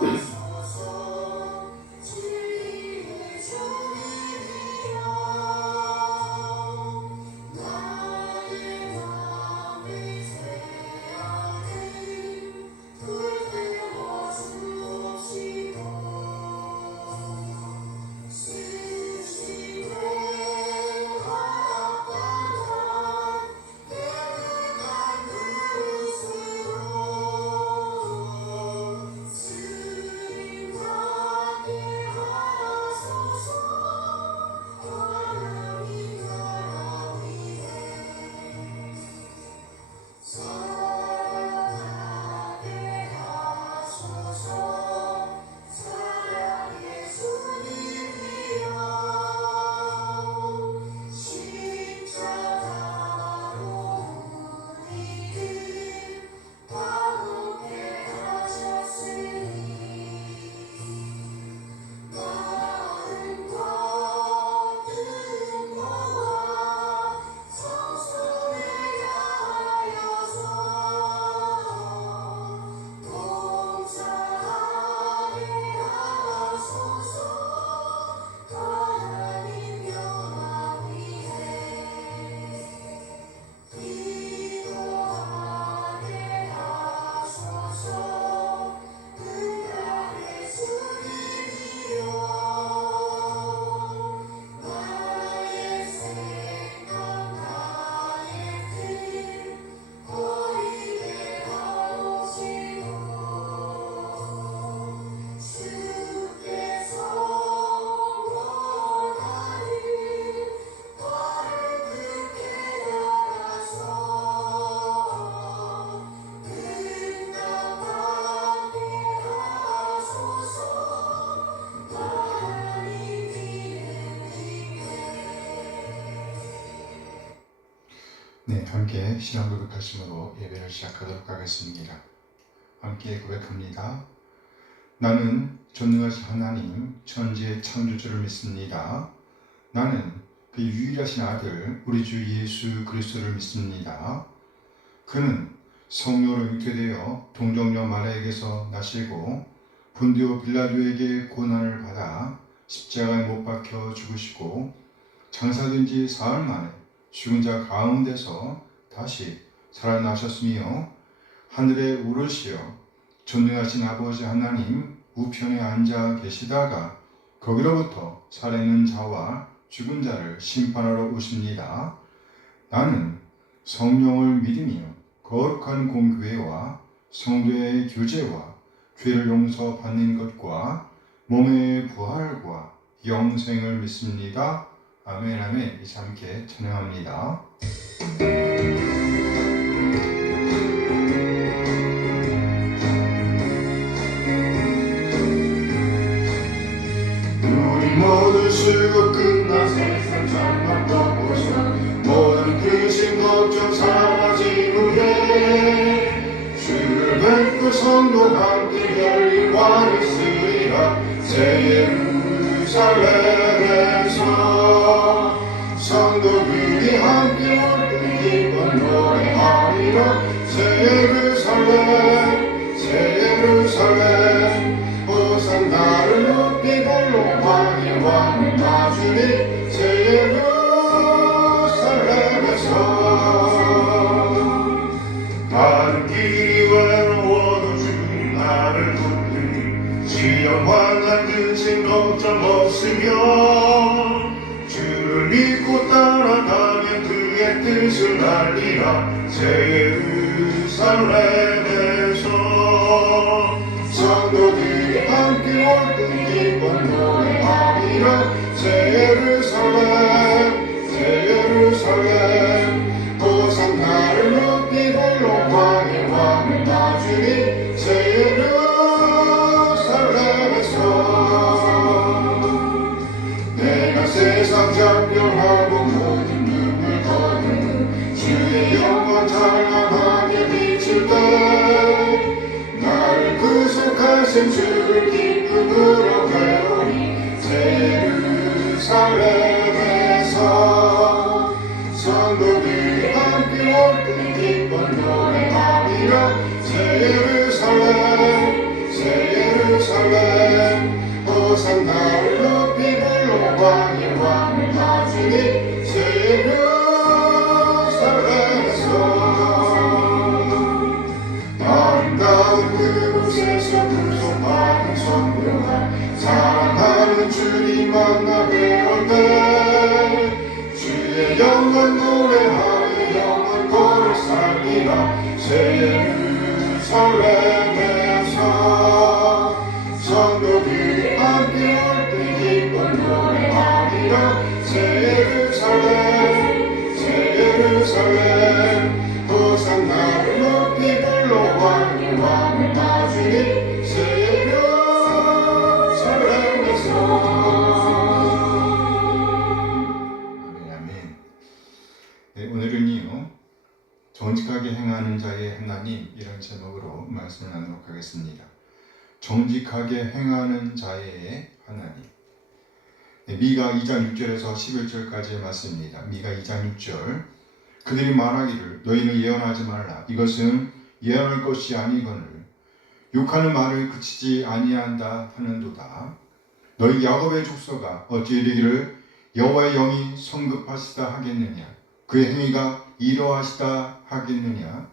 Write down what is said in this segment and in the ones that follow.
Yes. 함께 신앙 고백하심으로 예배를 시작하도록 하겠습니다. 함께 고백합니다. 나는 전능하신 하나님, 천지의 창조주를 믿습니다. 나는 그 유일하신 아들, 우리 주 예수 그리스도를 믿습니다. 그는 성령으로 잉태되어 동정녀 마리아에게서 나시고 본디오 빌라도에게 고난을 받아 십자가에 못 박혀 죽으시고 장사된 지 사흘 만에 죽은 자 가운데서 다시 살아나셨으며 하늘에 오르시어 전능하신 아버지 하나님 우편에 앉아 계시다가 거기로부터 살아있는 자와 죽은 자를 심판하러 오십니다. 나는 성령을 믿으며 거룩한 공교회와 성도의 교제와 죄를 용서받는 것과 몸의 부활과 영생을 믿습니다. 아멘 아멘 함께 찬양합니다. 성도 함께 열린 관이 쓰리라 새 예루살렘에서 성도들이 함께 올때 기쁜 노래하리라. 새 예루살렘 새 예루살렘 근심 걱정 없으며 주를 믿고 따라가면 그의 뜻을 알리라. 새 예루살렘에서 성도들이 함께 올때 기쁜 노래하리라. 새 예루살렘 구속 정직하게 행하는 자의 하나님 이런 제목으로 말씀을 나누도록 하겠습니다. 정직하게 행하는 자의 하나님. 네, 미가 2장 6절에서 11절까지의 말씀입니다. 미가 2장 6절 그들이 말하기를 너희는 예언하지 말라 이것은 예언할 것이 아니거늘 욕하는 말을 그치지 아니한다 하는도다. 너희 야곱의 족속아 어찌 이르기를 여호와의 영이 성급하시다 하겠느냐 그의 행위가 이러하시다 하겠느냐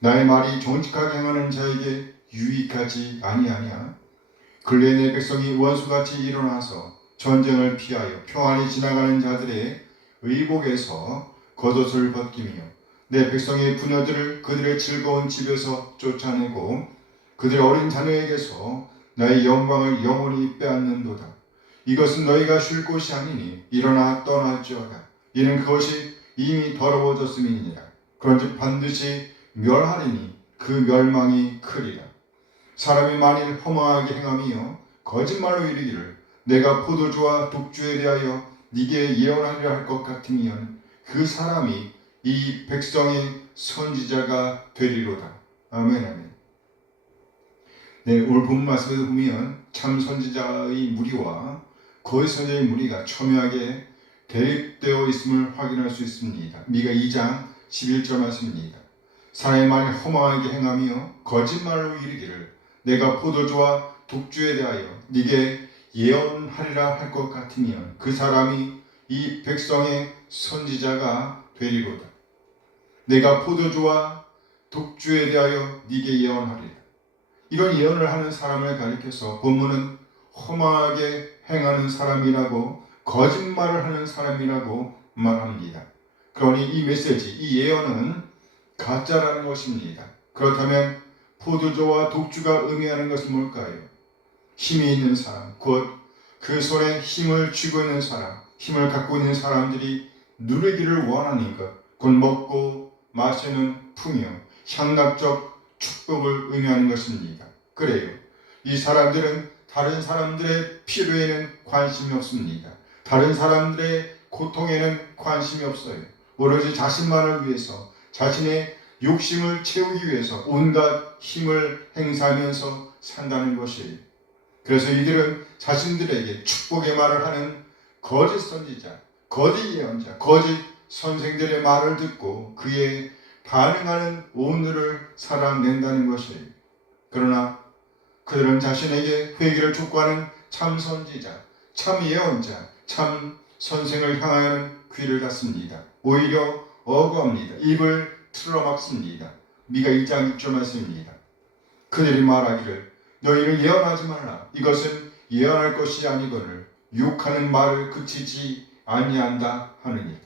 나의 말이 정직하게 행하는 자에게 유익하지 아니하냐 근래 내 백성이 원수같이 일어나서 전쟁을 피하여 평안히 지나가는 자들의 의복에서 겉옷을 벗기며 내 백성의 부녀들을 그들의 즐거운 집에서 쫓아내고 그들의 어린 자녀에게서 나의 영광을 영원히 빼앗는도다 이것은 너희가 쉴 곳이 아니니 일어나 떠날지어다. 이는 그것이 이미 더러워졌음이니라. 그런즉 반드시 멸하리니 그 멸망이 크리라. 사람이 만일 허망하게 행하며 거짓말로 이르기를 내가 포도주와 독주에 대하여 네게 예언하리라 할 것 같으면 그 사람이 이 백성의 선지자가 되리로다. 아멘 아멘. 네, 오늘 본 말씀에서 보면 참 선지자의 무리와 거의 선지자의 무리가 첨예하게 대립되어 있음을 확인할 수 있습니다. 미가 2장 11절 말씀입니다. 사람이 만일 허망하게 행하며 거짓말로 이르기를 내가 포도주와 독주에 대하여 네게 예언하리라 할 것 같으면 그 사람이 이 백성의 선지자가 되리로다. 내가 포도주와 독주에 대하여 네게 예언하리라. 이런 예언을 하는 사람을 가리켜서 본문은 허망하게 행하는 사람이라고 거짓말을 하는 사람이라고 말합니다. 그러니 이 메시지, 이 예언은 가짜라는 것입니다. 그렇다면 포도주와 독주가 의미하는 것은 뭘까요? 힘이 있는 사람, 곧 그 손에 힘을 쥐고 있는 사람, 힘을 갖고 있는 사람들이 누리기를 원하는 것, 곧 먹고 마시는 풍요, 향락적 축복을 의미하는 것입니다. 그래요. 이 사람들은 다른 사람들의 필요에는 관심이 없습니다. 다른 사람들의 고통에는 관심이 없어요. 오로지 자신만을 위해서 자신의 욕심을 채우기 위해서 온갖 힘을 행사하면서 산다는 것이에요. 그래서 이들은 자신들에게 축복의 말을 하는 거짓 선지자, 거짓 예언자, 거짓 선생들의 말을 듣고 그에 반응하는 오늘을 살아낸다는 것이에요. 그러나 그들은 자신에게 회개를 촉구하는 참 선지자, 참 예언자, 참 선생을 향하여는 귀를 닫습니다. 오히려 어거합니다. 입을 틀어막습니다. 미가 2장 6절 말씀입니다. 그들이 말하기를 너희는 예언하지 말라. 이것은 예언할 것이 아니거늘 욕하는 말을 그치지 아니한다 하느니.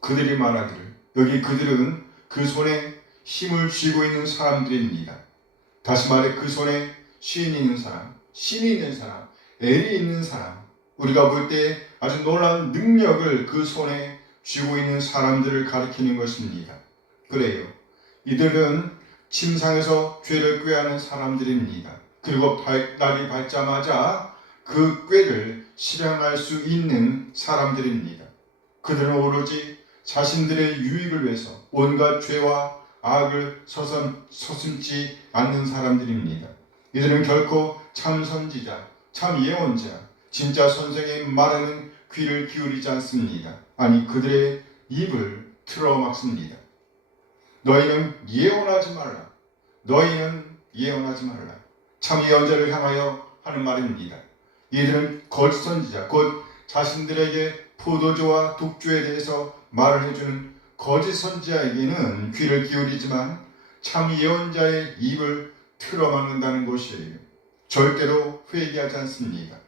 그들이 말하기를 여기 그들은 그 손에 힘을 쥐고 있는 사람들입니다. 다시 말해 그 손에 신 있는 사람, 신이 있는 사람, 엘이 있는 사람, 우리가 볼 때 아주 놀라운 능력을 그 손에 쥐고 있는 사람들을 가리키는 것입니다. 그래요. 이들은 침상에서 죄를 꾀하는 사람들입니다. 그리고 발, 날이 밝자마자 그 꾀를 실행할 수 있는 사람들입니다. 그들은 오로지 자신들의 유익을 위해서 온갖 죄와 악을 서슴, 서슴지 않는 사람들입니다. 이들은 결코 참 선지자, 참 예언자, 진짜 선생의 말에는 귀를 기울이지 않습니다. 아니 그들의 입을 틀어 막습니다. 너희는 예언하지 말라. 너희는 예언하지 말라. 참 예언자를 향하여 하는 말입니다. 이들은 거짓 선지자, 곧 자신들에게 포도주와 독주에 대해서 말을 해주는 거짓 선지자에게는 귀를 기울이지만 참 예언자의 입을 틀어막는다는 것이에요. 절대로 회개하지 않습니다.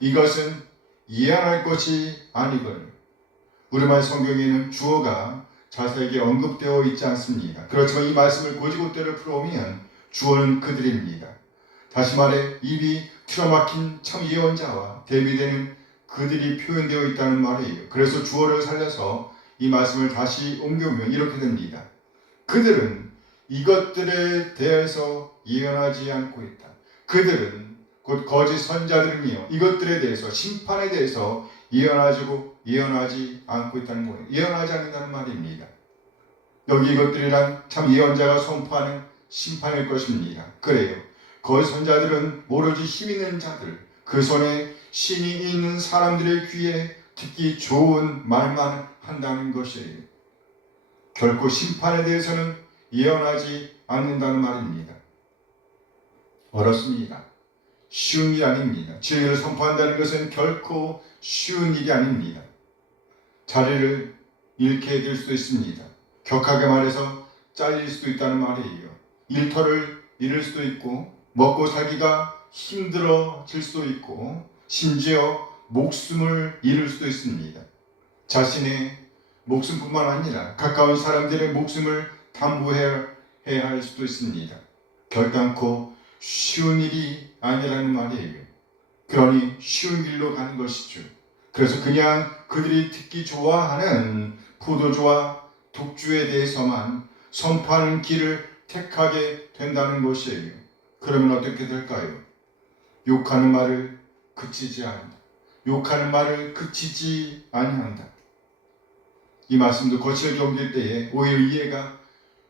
이것은 예언할 것이 아니거든요. 우리말 성경에는 주어가 자세하게 언급되어 있지 않습니다. 그렇지만 이 말씀을 고지고대로 풀어오면 주어는 그들입니다. 다시 말해 입이 틀어막힌 참 예언자와 대비되는 그들이 표현되어 있다는 말이에요. 그래서 주어를 살려서 이 말씀을 다시 옮겨오면 이렇게 됩니다. 그들은 이것들에 대해서 예언하지 않고 있다. 그들은 곧 거짓 선자들이며 이것들에 대해서 심판에 대해서 예언하지고 예언하지 않고 있다는 거예요. 예언하지 않는다는 말입니다. 여기 이것들이란 참 예언자가 선포하는 심판일 것입니다. 그래요. 거짓 선자들은 오로지 힘 있는 자들, 그 손에 신이 있는 사람들의 귀에 듣기 좋은 말만 한다는 것이에요. 결코 심판에 대해서는 예언하지 않는다는 말입니다. 어렵습니다. 쉬운 일이 아닙니다. 진리를 선포한다는 것은 결코 쉬운 일이 아닙니다. 자리를 잃게 될 수도 있습니다. 격하게 말해서 잘릴 수도 있다는 말이에요. 일터를 잃을 수도 있고 먹고 살기가 힘들어질 수도 있고 심지어 목숨을 잃을 수도 있습니다. 자신의 목숨뿐만 아니라 가까운 사람들의 목숨을 담보해야 할 수도 있습니다. 결단코 쉬운 일이 아니라는 말이에요. 그러니 쉬운 길로 가는 것이죠. 그래서 그냥 그들이 듣기 좋아하는 포도주와 독주에 대해서만 선포하는 길을 택하게 된다는 것이에요. 그러면 어떻게 될까요? 욕하는 말을 그치지 않는다. 욕하는 말을 그치지 아니한다. 이 말씀도 거칠게 옮길 때에 오히려 이해가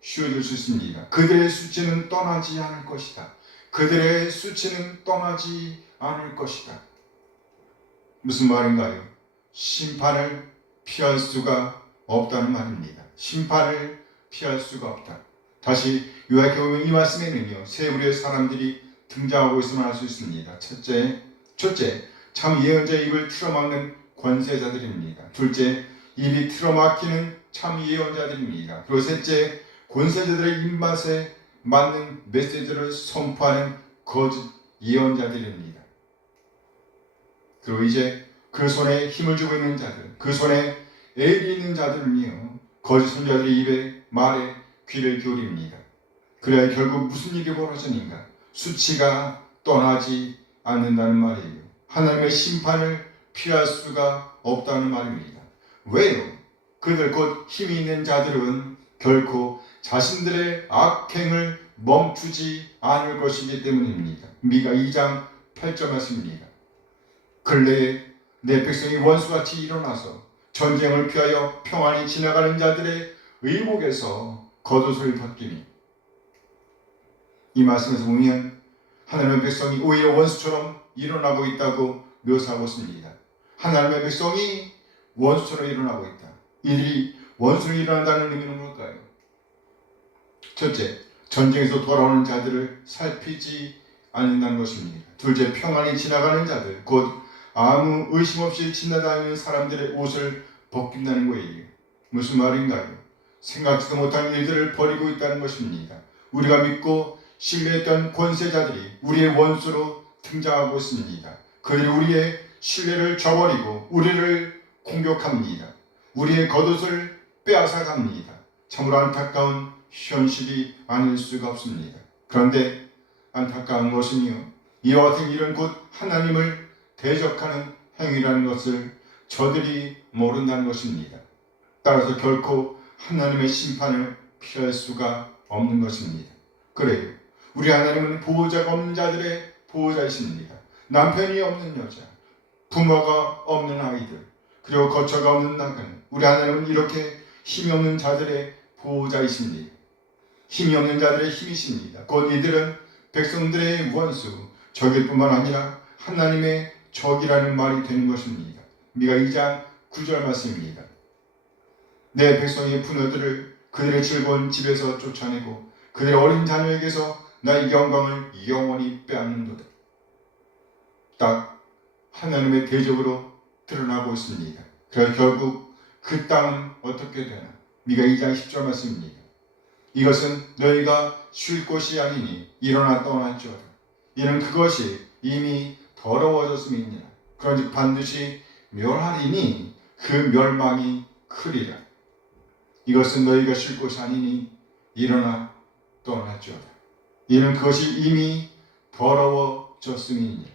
쉬워질 수 있습니다. 그들의 수치는 떠나지 않을 것이다. 그들의 수치는 떠나지 않을 것이다. 무슨 말인가요? 심판을 피할 수가 없다는 말입니다. 심판을 피할 수가 없다. 다시 요약해 보면 이 말씀에는요 세 부류의 사람들이 등장하고 있음을 알 수 있습니다. 첫째, 첫째 참 예언자의 입을 틀어막는 권세자들입니다. 둘째, 입이 틀어막히는 참 예언자들입니다. 그리고 셋째, 권세자들의 입맛에 맞는 메시지를 선포하는 거짓 예언자들입니다. 그리고 이제 그 손에 힘을 주고 있는 자들, 그 손에 애기 있는 자들은요, 거짓 선자들의 입에 말에 귀를 기울입니다. 그래야 결국 무슨 일이 벌어지는가? 수치가 떠나지 않는다는 말이에요. 하나님의 심판을 피할 수가 없다는 말입니다. 왜요? 그들 곧 힘이 있는 자들은 결코 자신들의 악행을 멈추지 않을 것이기 때문입니다. 미가 2장 8절 말씀입니다. 근래에 내 백성이 원수같이 일어나서 전쟁을 피하여 평안히 지나가는 자들의 의복에서 겉옷을 벗기니 이 말씀에서 보면 하나님의 백성이 오히려 원수처럼 일어나고 있다고 묘사하고 있습니다. 하나님의 백성이 원수처럼 일어나고 있다. 이들이 원수로 일어난다는 의미는? 첫째, 전쟁에서 돌아오는 자들을 살피지 않는다는 것입니다. 둘째, 평안히 지나가는 자들, 곧 아무 의심 없이 지나다니는 사람들의 옷을 벗긴다는 거예요. 무슨 말인가요? 생각지도 못한 일들을 벌이고 있다는 것입니다. 우리가 믿고 신뢰했던 권세자들이 우리의 원수로 등장하고 있습니다. 그들이 우리의 신뢰를 저버리고 우리를 공격합니다. 우리의 겉옷을 빼앗아갑니다. 참으로 안타까운 현실이 아닐 수가 없습니다. 그런데 안타까운 것은요, 이와 같은 일은 곧 하나님을 대적하는 행위라는 것을 저들이 모른다는 것입니다. 따라서 결코 하나님의 심판을 피할 수가 없는 것입니다. 그래요. 우리 하나님은 보호자가 없는 자들의 보호자이십니다. 남편이 없는 여자, 부모가 없는 아이들, 그리고 거처가 없는 나그네. 우리 하나님은 이렇게 힘이 없는 자들의 보호자이십니다. 힘이 없는 자들의 힘이십니다. 곧 이들은 백성들의 원수, 적일 뿐만 아니라 하나님의 적이라는 말이 되는 것입니다. 미가 2장 9절 말씀입니다. 내 백성의 부녀들을 그들의 즐거운 집에서 쫓아내고 그들의 어린 자녀에게서 나의 영광을 영원히 빼앗는도다. 딱 하나님의 대적으로 드러나고 있습니다. 그래서 결국 그 땅은 어떻게 되나? 미가 2장 10절 말씀입니다. 이것은 너희가 쉴 곳이 아니니 일어나 떠날지어다. 이는 그것이 이미 더러워졌음이니라. 그런즉 반드시 멸하리니 그 멸망이 크리라. 이것은 너희가 쉴 곳이 아니니 일어나 떠날지어다. 이는 그것이 이미 더러워졌음이니라.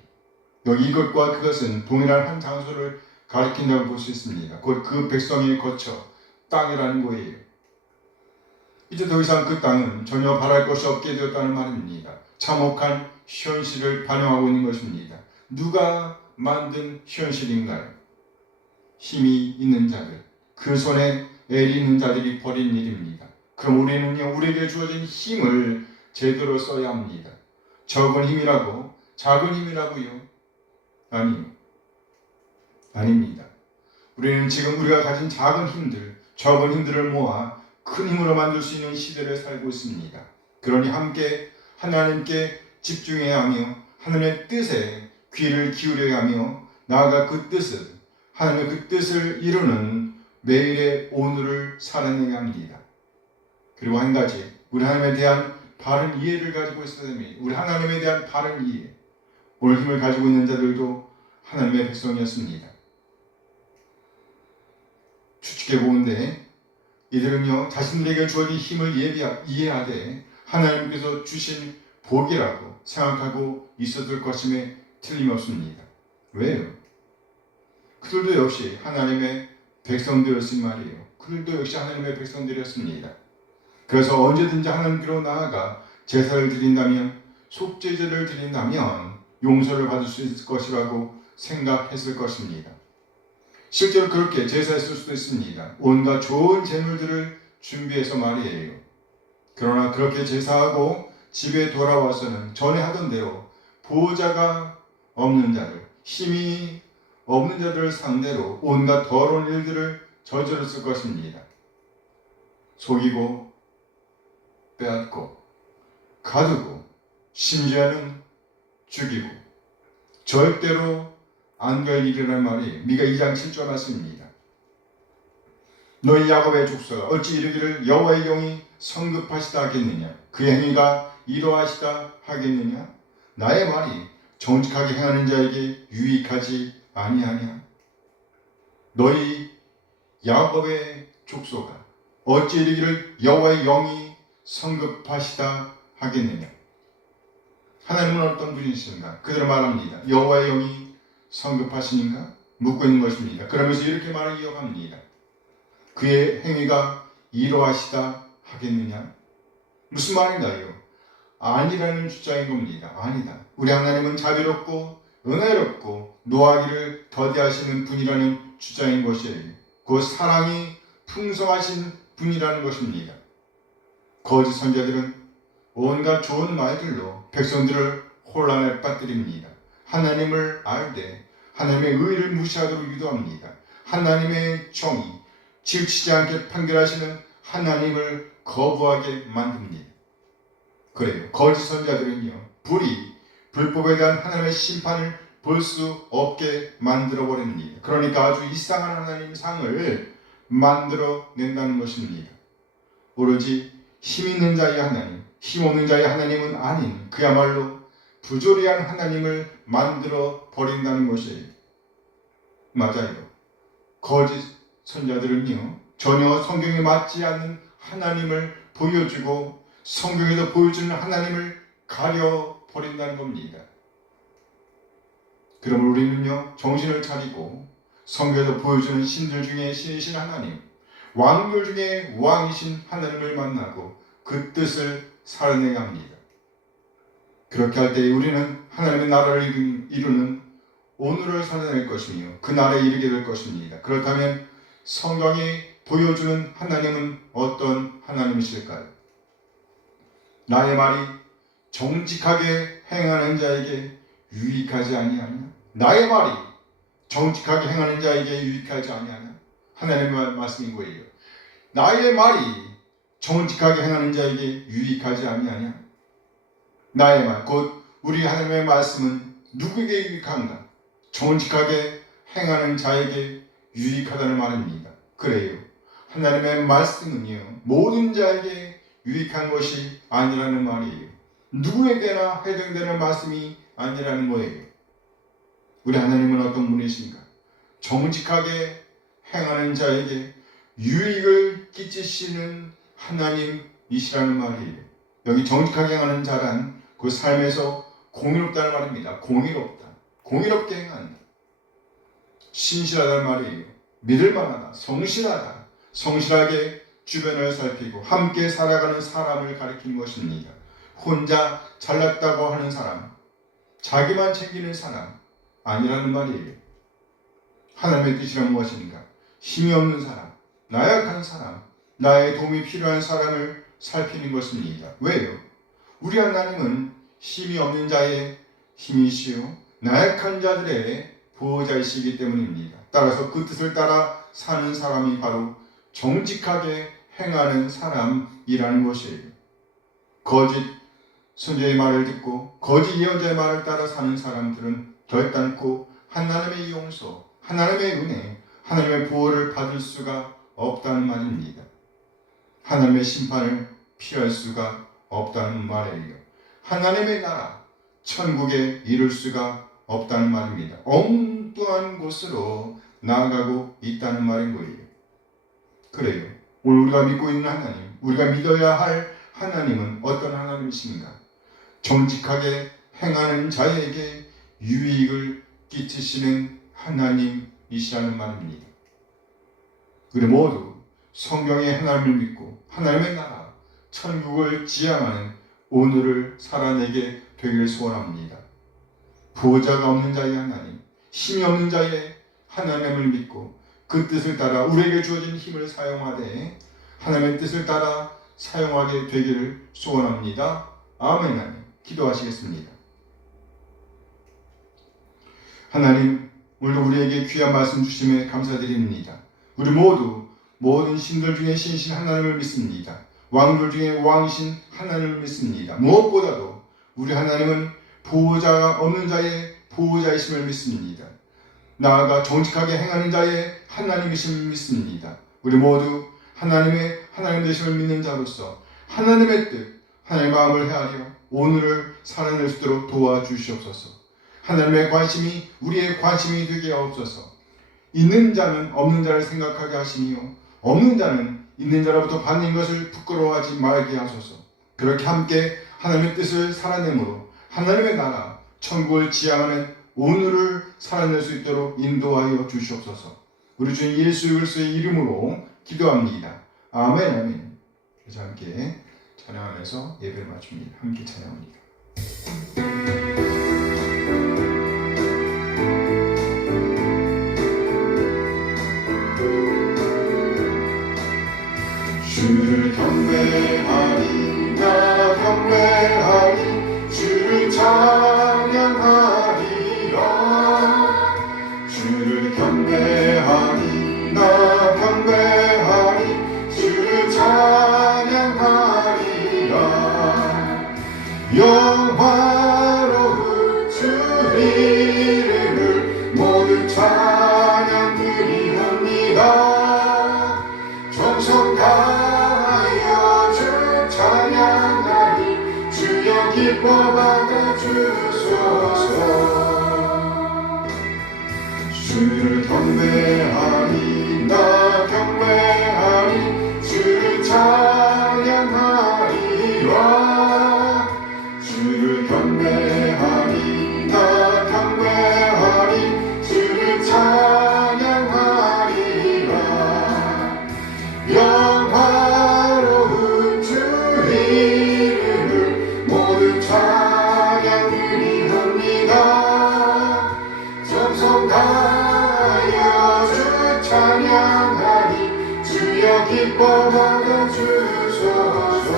여기 이것과 그것은 동일한 한 장소를 가리킨다고 볼 수 있습니다. 곧 그 백성이 거쳐 땅이라는 거예요. 이제 더 이상 그 땅은 전혀 바랄 것이 없게 되었다는 말입니다. 참혹한 현실을 반영하고 있는 것입니다. 누가 만든 현실인가요? 힘이 있는 자들, 그 손에 애리 있는 자들이 벌인 일입니다. 그럼 우리는요, 우리에게 주어진 힘을 제대로 써야 합니다. 적은 힘이라고, 작은 힘이라고요? 아니요. 아닙니다. 우리는 지금 우리가 가진 작은 힘들, 적은 힘들을 모아 큰 힘으로 만들 수 있는 시대를 살고 있습니다. 그러니 함께 하나님께 집중해야 하며 하나님의 뜻에 귀를 기울여야 하며 나아가 그 뜻을 하나님의 그 뜻을 이루는 매일의 오늘을 살아내야 합니다. 그리고 한 가지 우리 하나님에 대한 바른 이해를 가지고 있어야 됩니다. 우리 하나님에 대한 바른 이해. 오늘 힘을 가지고 있는 자들도 하나님의 백성이었습니다. 추측해 보는데 이들은요 자신들에게 주어진 힘을 이해하되 하나님께서 주신 복이라고 생각하고 있었을 것임에 틀림없습니다. 왜요? 그들도 역시 하나님의 백성들이었을 말이에요. 그들도 역시 하나님의 백성들이었습니다. 그래서 언제든지 하나님께로 나아가 제사를 드린다면 속죄제를 드린다면 용서를 받을 수 있을 것이라고 생각했을 것입니다. 실제로 그렇게 제사했을 수도 있습니다. 온갖 좋은 재물들을 준비해서 말이에요. 그러나 그렇게 제사하고 집에 돌아와서는 전에 하던 대로 보호자가 없는 자들, 힘이 없는 자들을 상대로 온갖 더러운 일들을 저질렀을 것입니다. 속이고 빼앗고 가두고 심지어는 죽이고 절대로 안될 일이라는 말이 미가 2장 7절 말씀입니다. 너희 야곱의 족속아 어찌 이르기를 여호와의 영이 성급하시다 하겠느냐? 그 행위가 이러하시다 하겠느냐? 나의 말이 정직하게 행하는 자에게 유익하지 아니하냐? 너희 야곱의 족속아 어찌 이르기를 여호와의 영이 성급하시다 하겠느냐? 하나님은 어떤 분이신가? 그대로 말합니다. 여호와의 영이 성급하시는가? 묻고 있는 것입니다. 그러면서 이렇게 말을 이어갑니다. 그의 행위가 이러하시다 하겠느냐? 무슨 말인가요? 아니라는 주장인 겁니다. 아니다. 우리 하나님은 자비롭고 은혜롭고 노하기를 더디하시는 분이라는 주장인 것이에요 그 사랑이 풍성하신 분이라는 것입니다. 거짓 선자들은 온갖 좋은 말들로 백성들을 혼란에 빠뜨립니다. 하나님을 알되 하나님의 의를 무시하도록 유도합니다. 하나님의 정의, 질치지 않게 판결하시는 하나님을 거부하게 만듭니다. 그래요. 거짓 선자들은요, 불이 불법에 대한 하나님의 심판을 볼 수 없게 만들어 버립니다. 그러니까 아주 이상한 하나님 상을 만들어 낸다는 것입니다. 오로지 힘 있는 자의 하나님, 힘 없는 자의 하나님은 아닌 그야말로 부조리한 하나님을 만들어 버린다는 것이에요. 맞아요. 거짓 선자들은요, 전혀 성경에 맞지 않는 하나님을 보여주고 성경에서 보여주는 하나님을 가려 버린다는 겁니다. 그러면 우리는요, 정신을 차리고 성경에서 보여주는 신들 중에 신이신 하나님, 왕들 중에 왕이신 하나님을 만나고 그 뜻을 살아내야 합니다. 그렇게 할때 우리는 하나님의 나라를 이루는 오늘을 살아낼 것이며 그 나라에 이르게 될 것입니다. 그렇다면 성경이 보여주는 하나님은 어떤 하나님이실까요? 나의 말이 정직하게 행하는 자에게 유익하지 아니하냐? 나의 말이 정직하게 행하는 자에게 유익하지 아니하냐? 하나님의 말씀인 거예요. 나의 말이 정직하게 행하는 자에게 유익하지 아니하냐? 나의 말, 곧 우리 하나님의 말씀은 누구에게 유익한가? 정직하게 행하는 자에게 유익하다는 말입니다. 그래요. 하나님의 말씀은요, 모든 자에게 유익한 것이 아니라는 말이에요. 누구에게나 해당되는 말씀이 아니라는 거예요. 우리 하나님은 어떤 분이신가? 정직하게 행하는 자에게 유익을 끼치시는 하나님이시라는 말이에요. 여기 정직하게 행하는 자란 그 삶에서 공의롭다는 말입니다. 공의롭다. 공의롭게 행한다. 신실하다는 말이에요. 믿을 만하다. 성실하다. 성실하게 주변을 살피고 함께 살아가는 사람을 가리키는 것입니다. 혼자 잘났다고 하는 사람, 자기만 챙기는 사람 아니라는 말이에요. 하나님의 뜻이란 무엇인가? 힘이 없는 사람, 나약한 사람, 나의 도움이 필요한 사람을 살피는 것입니다. 왜요? 우리 하나님은 힘이 없는 자의 힘이시요 나약한 자들의 보호자이시기 때문입니다. 따라서 그 뜻을 따라 사는 사람이 바로 정직하게 행하는 사람이라는 것이에요. 거짓 선조의 말을 듣고 거짓 예언자의 말을 따라 사는 사람들은 결단코 하나님의 용서, 하나님의 은혜, 하나님의 보호를 받을 수가 없다는 말입니다. 하나님의 심판을 피할 수가 없다는 말이에요. 하나님의 나라, 천국에 이룰 수가 없다는 말입니다. 엉뚱한 곳으로 나아가고 있다는 말인 거예요. 그래요. 우리가 믿고 있는 하나님, 우리가 믿어야 할 하나님은 어떤 하나님이신가? 정직하게 행하는 자에게 유익을 끼치시는 하나님이시라는 말입니다. 우리 모두 성경의 하나님을 믿고 하나님의 나라, 천국을 지향하는 오늘을 살아내게 되기를 소원합니다. 부자가 없는 자의 하나님, 힘이 없는 자의 하나님을 믿고 그 뜻을 따라 우리에게 주어진 힘을 사용하되 하나님의 뜻을 따라 사용하게 되기를 소원합니다. 아멘. 기도하시겠습니다. 하나님, 오늘 우리에게 귀한 말씀 주심에 감사드립니다. 우리 모두 모든 신들 중에 신신 하나님을 믿습니다. 왕들 중에 왕이신 하나님을 믿습니다. 무엇보다도 우리 하나님은 보호자가 없는 자의 보호자이심을 믿습니다. 나아가 정직하게 행하는 자의 하나님이심을 믿습니다. 우리 모두 하나님의 하나님 되심을 믿는 자로서 하나님의 뜻, 하나님의 마음을 헤아려 오늘을 살아낼 수 있도록 도와주시옵소서. 하나님의 관심이 우리의 관심이 되게 하옵소서. 있는 자는 없는 자를 생각하게 하시며 없는 자는 있는 자로부터 받는 것을 부끄러워하지 말게 하소서. 그렇게 함께 하나님의 뜻을 살아내므로 하나님의 나라 천국을 지향하는 오늘을 살아낼 수 있도록 인도하여 주시옵소서. 우리 주인 예수 그리스도의 이름으로 기도합니다. 아멘 아멘. 그래서 함께 찬양하면서 예배를 마칩니다. 함께 찬양합니다. 기뻐 받아 주소서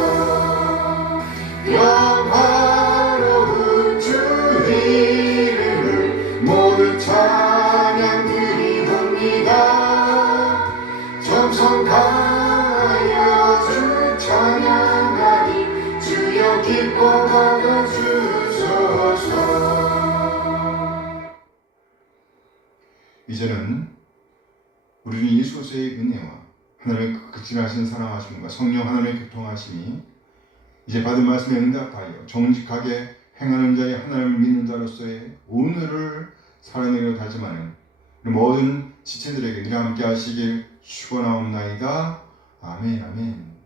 사랑하심과 성령 하나님의 교통하심이 이제 받은 말씀에 응답하여 정직하게 행하는 자의 하나님을 믿는 자로서의 오늘을 살아내려 다짐하는 모든 지체들에게 늘 함께 하시길 축원하옵나이다. 아멘 아멘.